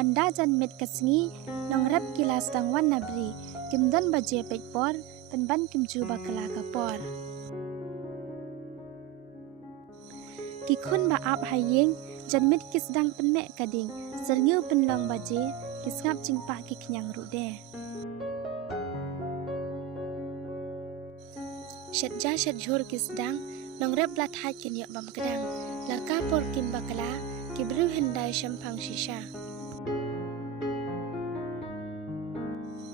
anda jan met kasngi nong rap kilas dang wan nabri kim don baje pek por penban kim ju bakala kapor kikun ba ap hayeng jan met kis dang penme kading serngeu penlong baje kisngap jingpa kiknyang rude shatja shatjur kisdang nong rep lat hat kenyok bam kedang laka por kim bakala kibru hendai shampang shisha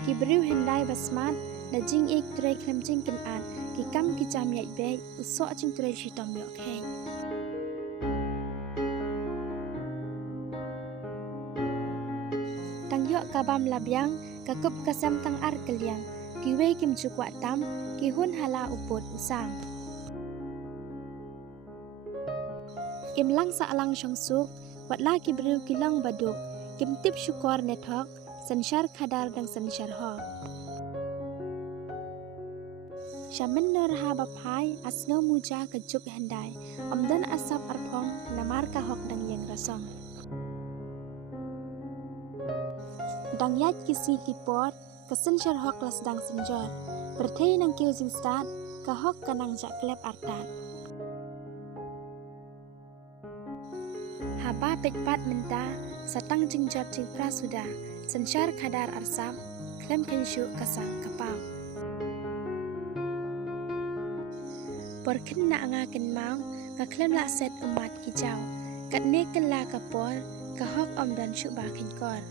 kibru hendai basmat da jing ek tray klem jing ken an ki kam ki jam yai be uso jing tray shitom yok he tang yok kabam labyang kakup kasam tang ar kelyang kiwe kim chukwa tam ki hun hala upot usang kim lang sa alang suk wat la ki bru ki lang baduk kim tip syukor nethok sanshar khadar dang sanshar ho shamen ner ha bapai asngau muja ka juk handai omdan asap arphong namar ka hok dang yang rasong dang yat kisi ki pot ka sanshar hok las dang sanjor berthei nang kiu jing start ka hok kanang jak klep artat haba pekpat menta satang jingjot jing prasuda sanshar khadar arsam klem kenshu kasang kapam porkin na anga ken mau ka klem la set umat ki jaw kat ne ken la kapor ka hok om dan shu ba kin kor